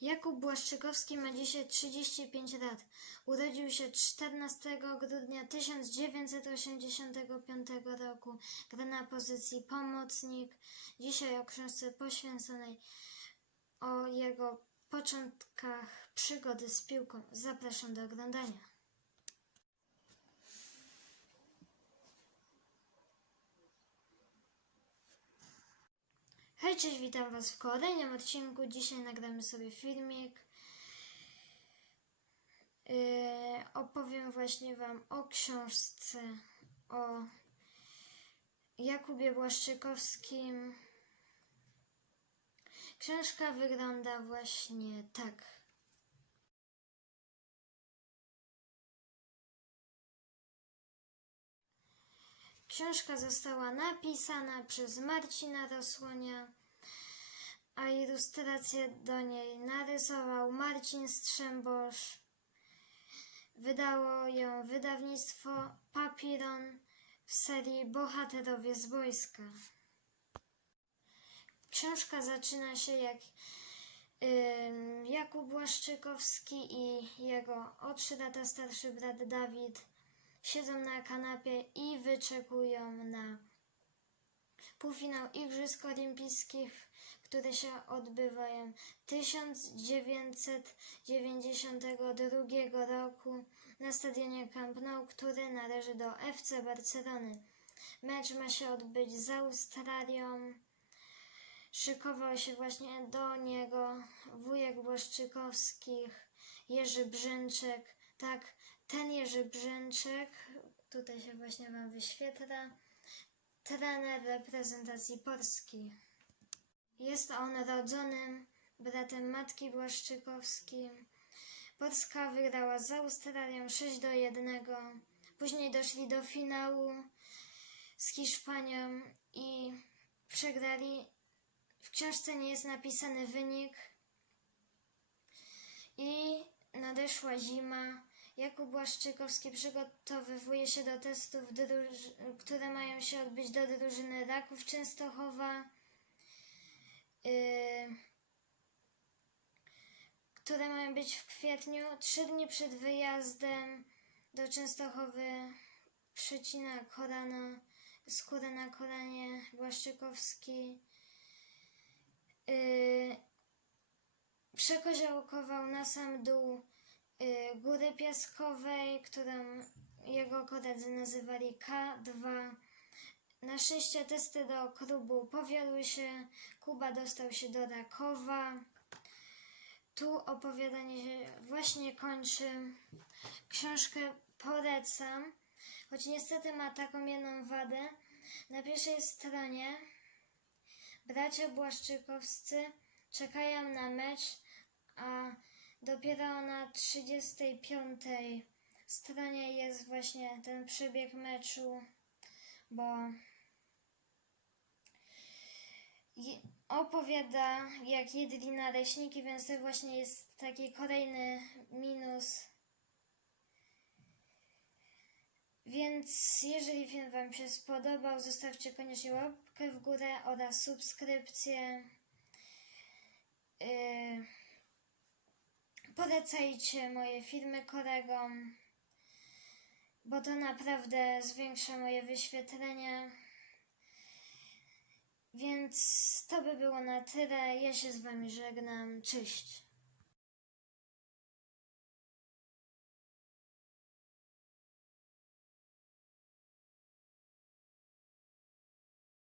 Jakub Błaszczykowski ma dzisiaj 35 lat. Urodził się 14 grudnia 1985 roku. Gra na pozycji pomocnik. Dzisiaj o książce poświęconej o jego początkach przygody z piłką. Zapraszam do oglądania. Cześć, witam Was w kolejnym odcinku. Dzisiaj nagramy sobie filmik. Yy, opowiem właśnie Wam o książce o Jakubie Błaszczykowskim. Książka wygląda właśnie tak. Książka została napisana przez Marcina Rosłonia, a ilustrację do niej narysował Marcin Strzembosz. Wydało ją wydawnictwo Papiron w serii Bohaterowie z wojska. Książka zaczyna się jak ym, Jakub Błaszczykowski i jego o trzy lata starszy brat Dawid siedzą na kanapie i wyczekują na półfinał Igrzysk Olimpijskich, które się odbywają 1992 roku na stadionie Camp Nou, który należy do FC Barcelony. Mecz ma się odbyć z Australią. Szykował się właśnie do niego wujek Błaszczykowskich, Jerzy Brzęczek. Tak, ten Jerzy Brzęczek, tutaj się właśnie Wam wyświetla, trener reprezentacji Polski. Jest on rodzonym bratem matki Błaszczykowskim. Polska wygrała z Australią 6 do 1. Później doszli do finału z Hiszpanią i przegrali. W książce nie jest napisany wynik. I nadeszła zima. Jakub Błaszczykowski przygotowywuje się do testów, które mają się odbyć do drużyny Raków Częstochowa. Yy, które mają być w kwietniu. Trzy dni przed wyjazdem do Częstochowy przycina kolana, skórę na kolanie Błaszczykowski. Yy, przekoziołkował na sam dół y, Góry Piaskowej, którą jego koledzy nazywali K2. Na szczęście testy do klubu powiodły się. Kuba dostał się do Rakowa. Tu opowiadanie się właśnie kończy. Książkę polecam, choć niestety ma taką jedną wadę. Na pierwszej stronie bracia Błaszczykowscy czekają na mecz, a dopiero na 35 stronie jest właśnie ten przebieg meczu, bo opowiada jak jedli naleśniki, więc to właśnie jest taki kolejny minus. Więc jeżeli film Wam się spodobał, zostawcie koniecznie łapkę w górę oraz subskrypcję. Yy, polecajcie moje filmy kolegom, bo to naprawdę zwiększa moje wyświetlenia. Więc to by było na tyle. Ja się z Wami żegnam. Cześć.